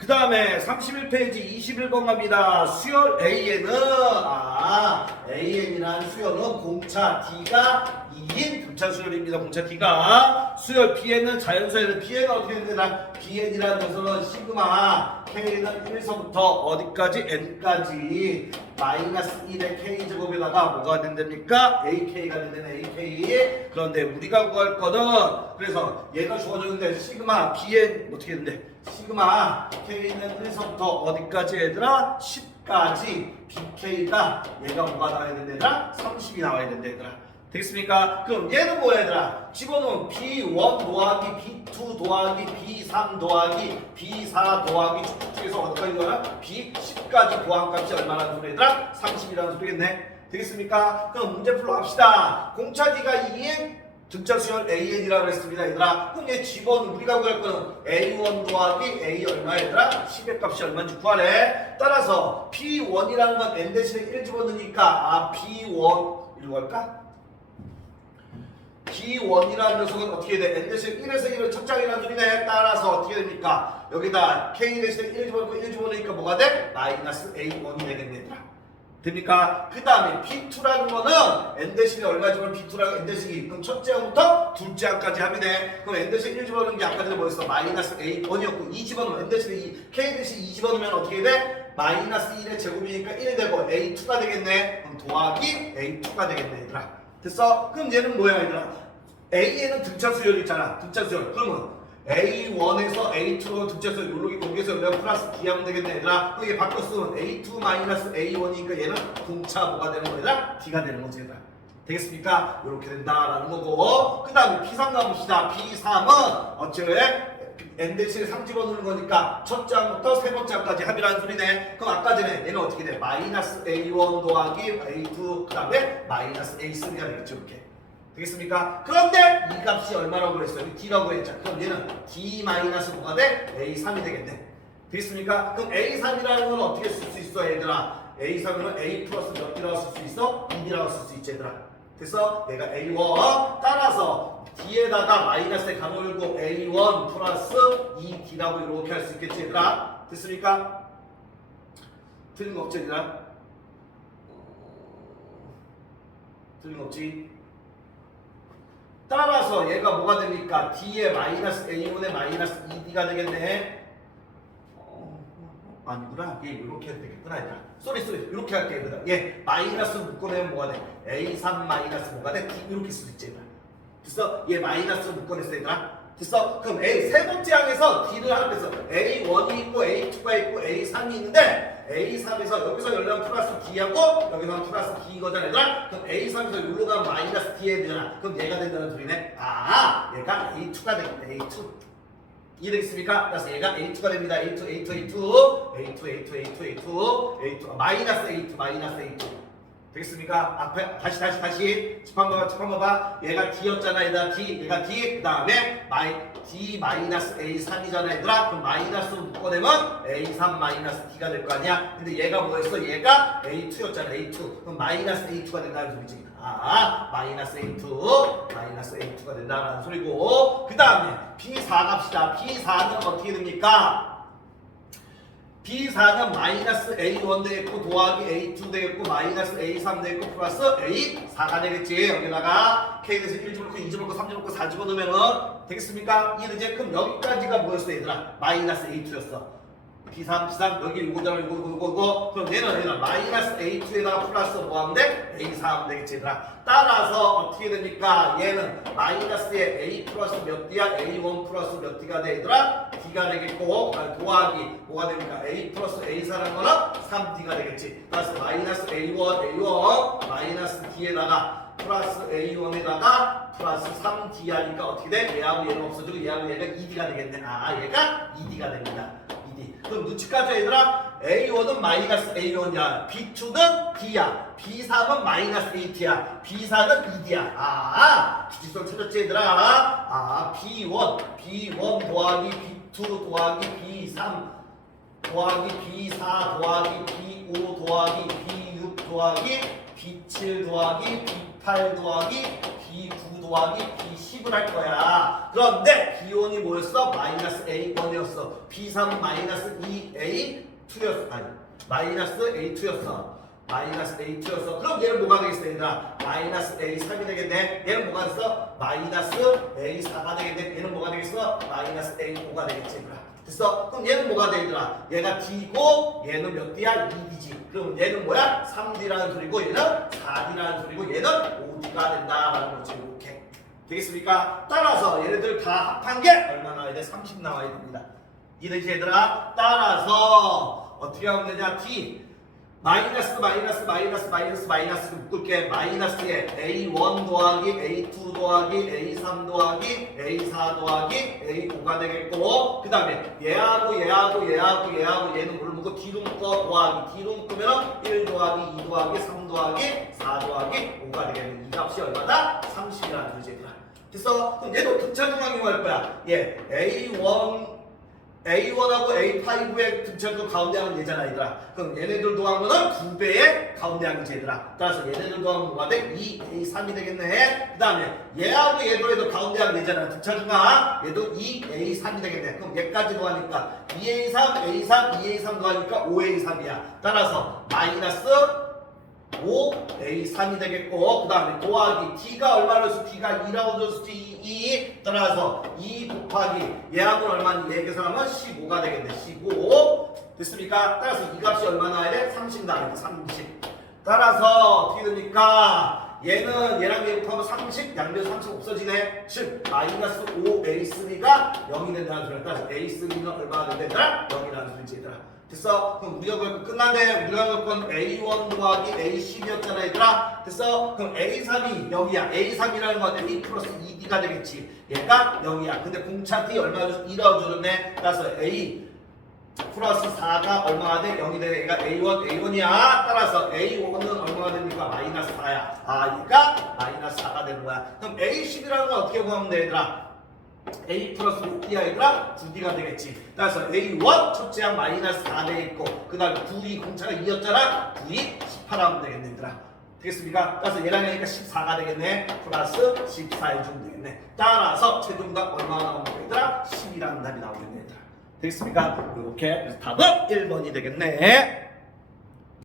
그 다음에 31페이지 21번 갑니다. 수열 A에는 AN이라는 수열은 공차 D가 2인 등차 수열입니다. 공차 D가 수열 B에는 자연수열은 B에는 어떻게 되나? BN이라는 것은 시그마 K는 1에서부터 어디까지? N까지 마이너스 1의 K제곱에다가 뭐가 된답니까? AK가 된다는 AK. 그런데 우리가 구할 거는 그래서 얘가 주어졌는데 시그마 BN 어떻게 된대? 시그마 K는 1에서부터 어디까지 얘들아? 10까지 BK가 얘가 뭐가 나와야 된다 얘들아? 30이 나와야 된다 얘들아. 되겠습니까? 그럼 얘는 뭐야 얘들아? 집어넣으면 B1 더하기 B2 더하기 B3 더하기 B4 더하기 쭉쭉해서 어디까지 가나? B10까지 보안값이 얼마나 소리 얘들아? 30이라는 소리겠네. 되겠습니까? 그럼 문제 풀러 갑시다. 공차 D가 2인 등차 수열 AN이라고 했습니다 얘들아. 그럼 얘 집어넣 우리가 구할 거는 A1 더하기 A 얼마 얘들아? 10의 값이 얼마인지 구하래. 따라서 P1이라는 건 N 대신에 1 집어넣으니까 P1 이리로 갈까? P1이라는 녀석은 어떻게 돼? N 대신 1에서 1을 첫 장이라는 소리네. 따라서 어떻게 됩니까? 여기다 K 대신에 1 집어넣고 1 집어넣으니까 뭐가 돼? 마이너스 A1이 되겠네 얘들아. 됩니까? 그 다음에 P2라는 거는 N 대신에 얼마 집어넣으면 P2라는 N 대신이 그럼 첫째 항부터 둘째 항까지 하면 돼. 그럼 N 대신 1 집어넣는 게 아까 전에 뭐였어? 마이너스 A1이었고 2 집어넣으면 N 대신에 2 K 대신 2 집어넣으면 어떻게 돼? 마이너스 1의 제곱이니까 1 되고 A2가 되겠네. 그럼 더하기 A2가 되겠네 얘들아. 됐어? 그럼 얘는 뭐야 얘들아? A에는 등차 수열 있잖아. 등차 수열. 그러면 A1에서 A2로 등차 수열 여기서 여기가 플러스 D 하면 되겠네 얘들아. 그럼 이게 바꿔 쓰면 A2 마이너스 A1이니까 얘는 공차 뭐가 되는 거야? D가 되는 거지 얘들아. 되겠습니까? 이렇게 된다라는 거고. 그 다음에 P3 가봅시다. P3은 어째? N 대신에 3 집어넣는 거니까 첫 장부터 세 번째 장까지 합이라는 소리네. 그럼 아까 전에 얘는 어떻게 돼? 마이너스 A1 더하기 A2 그 다음에 마이너스 A3가 되겠죠 이렇게. 되겠습니까? 그런데 이 값이 얼마라고 그랬어요? D라고 했죠. 그럼 얘는 D 마이너스 뭐가 돼? A3이 되겠네. 되겠습니까? 그럼 A3이라는 건 어떻게 쓸 수 있어 얘들아? A3은 A 플러스 몇 D라고 쓸 수 있어? 2D라고 쓸 수 있지 얘들아. 됐어? 얘가 A1 따라서 D에다가 마이너스에 가로 열고 A1 플러스 2D라고 이렇게 할 수 있겠지 얘들아. 됐습니까? 틀린 거 없지 얘들아? 틀린 거 없지? 따라서 얘가 뭐가 됩니까? D의 마이너스 A1의 마이너스 2D가 되겠네. 아니구나. 얘 이렇게 해도 되겠구나 얘들아. 쏘리 이렇게 할게 얘들아. 얘 마이너스 묶어내면 뭐가 돼? A3 마이너스 뭐가 돼? D 이렇게 쓸 수 있지 얘들아. 됐어? 얘 마이너스 묶어냈어 얘들아. 됐어? 그럼 A 세 번째 항에서 D를 하는 데서 A1이 있고 A2가 있고 A3이 있는데 A3에서 여기서 열려면 플러스 D하고 여기서 플러스 D 이거잖아 얘들아. 그럼 A3에서 여기로 가면 마이너스 D 해야 되잖아. 그럼 얘가 된다는 소리네. 얘가 A2가 되겠네. A2 이해되겠습니까? 그래서 얘가 A2가 됩니다. A2 마이너스 A2 되겠습니까? 앞에 다시 짚한 거 봐. 얘가 D였잖아 얘들아. 얘가 D 그 다음에 D 마이너스 A3이잖아 얘들아. 그럼 마이너스 묶어내면 A3 마이너스 D가 될 거 아니야. 근데 얘가 뭐였어? 얘가 A2였잖아 A2. 그럼 마이너스 A2가 된다는 소리지. 마이너스 A2가 된다는 소리고. 그 다음에 B4 갑시다. B4는 어떻게 됩니까? B4는 마이너스 A1 되겠고 더하기 A2 되겠고 마이너스 A3 되겠고 플러스 A4가 되겠지. 여기다가 K 대신 1 집어넣고 2 집어넣고 3 집어넣고 4 집어넣으면 되겠습니까? 이해되지? 그럼 여기까지가 뭐였어 얘들아? 마이너스 A2였어. B3 여기 이거잖아 이거 그럼 얘는 마이너스 A2에다가 플러스 뭐 하면 돼? A4 하면 되겠지 얘들아. 따라서 어떻게 됩니까? 얘는 마이너스에 A 플러스 몇 D야? A1 플러스 몇 D가 돼 얘들아? D가 되겠고 더하기 뭐가 됩니까? A 플러스 A4라는 거는 3D가 되겠지. 따라서 마이너스 A1 마이너스 D에다가 플러스 A1에다가 플러스 3D 하니까 어떻게 돼? 얘하고 얘는 없어지고 얘하고 얘가 2D가 되겠네. 얘가 2D가 됩니다. 그럼 눈치까지 얘들아. A1은 마이너스 A1이야. B2는 D야. B3은 마이너스 A2야. B4는 2D야. 주지선 찾았지 얘들아. B1 더하기 B2 더하기 B3 더하기 B4 더하기 B5 더하기 B6 더하기 B7 더하기 B8 더하기 B9 더하기 B10을 할 거야. 그런데 B1이 뭐였어? 마이너스 A1이었어. B3은 마이너스 2A2였어. 아니, 마이너스 A2였어. 마이너스 A2였어. 그럼 얘는 뭐가 되겠어, 얘들아? 마이너스 A3이 되겠네. 얘는 뭐가 됐어? 마이너스 A4가 되겠네. 얘는 뭐가 되겠어? 마이너스 A5가 되겠지, 얘들아. 됐어? 그럼 얘는 뭐가 돼, 얘들아? 얘가 D고 얘는 몇 D야? 2D지. 그럼 얘는 뭐야? 3D라는 소리고 얘는 4D라는 소리고 얘는 5D가 된다라는 거지. 이렇게. 되겠습니까? 따라서 얘네들 다 합한 게 얼마 나와야 돼? 30 나와야 됩니다. 이해되지, 얘들아? 따라서 어떻게 하면 되냐? D 마이너스 묶을게. 마이너스에 A1 더하기 A2 더하기 A3 더하기 A4 더하기 A5가 되겠고, 그 다음에 얘하고 얘는 뭘 묶고 D로 묶어 더하기 D로 묶으면 1 더하기 2 더하기 3 더하기 4 더하기 5가 되겠네. 이 값이 얼마다? 30이라는 거지, 얘들아. 됐어? 그럼 얘도 등차 중앙이 할 거야. 얘 A1하고 A5의 등차도 가운데하면 얘잖아, 얘들아. 그럼 얘네들 더하면은 2배의 가운데하면 얘들아. 따라서 얘네들 더하면 뭐가 돼? 2A3이 되겠네. 그 다음에 얘하고 얘도 가운데하면 얘잖아. 등차 중앙. 얘도 2A3이 되겠네. 그럼 얘까지 더하니까 2A3, A3, 2A3 더하니까 5A3이야. 따라서 마이너스 5A3이 되겠고, 그 다음에 더하기 D가 얼마로 줬어? D가 2라고 줬지. 2. 따라서 2 곱하기 얘하고는 얼마니? 얘 계산하면 15가 되겠네. 15. 됐습니까? 따라서 이 값이 얼마 나와야 돼? 30 나와야 돼. 30. 따라서 어떻게 됩니까? 얘는 얘랑 얘 곱하면 30, 양변 30 없어지네. 즉 마이너스 5A3가 0이 된다는 소리야. 따라서 A3는 얼마나 된다? 0이라는 소리지, 얘들아. 됐어? 그럼 우리가 볼 거 끝났네. 우리가 볼 건 A1 더하기 A10이었잖아, 얘들아. 됐어? 그럼 A3이 0이야. A3이라는 건 A 플러스 2D가 되겠지. 얘가 0이야. 근데 공차 D 얼마 줬어? 2라고 줘줬네. 따라서 A 플러스 4가 얼마가 돼? 0이 돼. 얘가 A1이야. 따라서 A1은 얼마가 됩니까? 마이너스 4야. 아, 얘가 마이너스 4가 되는 거야. 그럼 A10이라는 건 어떻게 구하면 돼, 얘들아? A 플러스 6D야, 얘들아? 9D가 되겠지. 따라서 A1 첫째 항 마이너스 4돼 있고, 그 다음에 9이 공차가 2였잖아? 9이 18하면 되겠네, 얘들아. 되겠습니까? 따라서 얘랑 하니까 14가 되겠네. 플러스 14 해주면 되겠네. 따라서 최종답 얼마나 나옵니까, 얘들아? 10이라는 답이 나오겠네, 얘들아. 되겠습니까? 이렇게 답은 1번이 되겠네.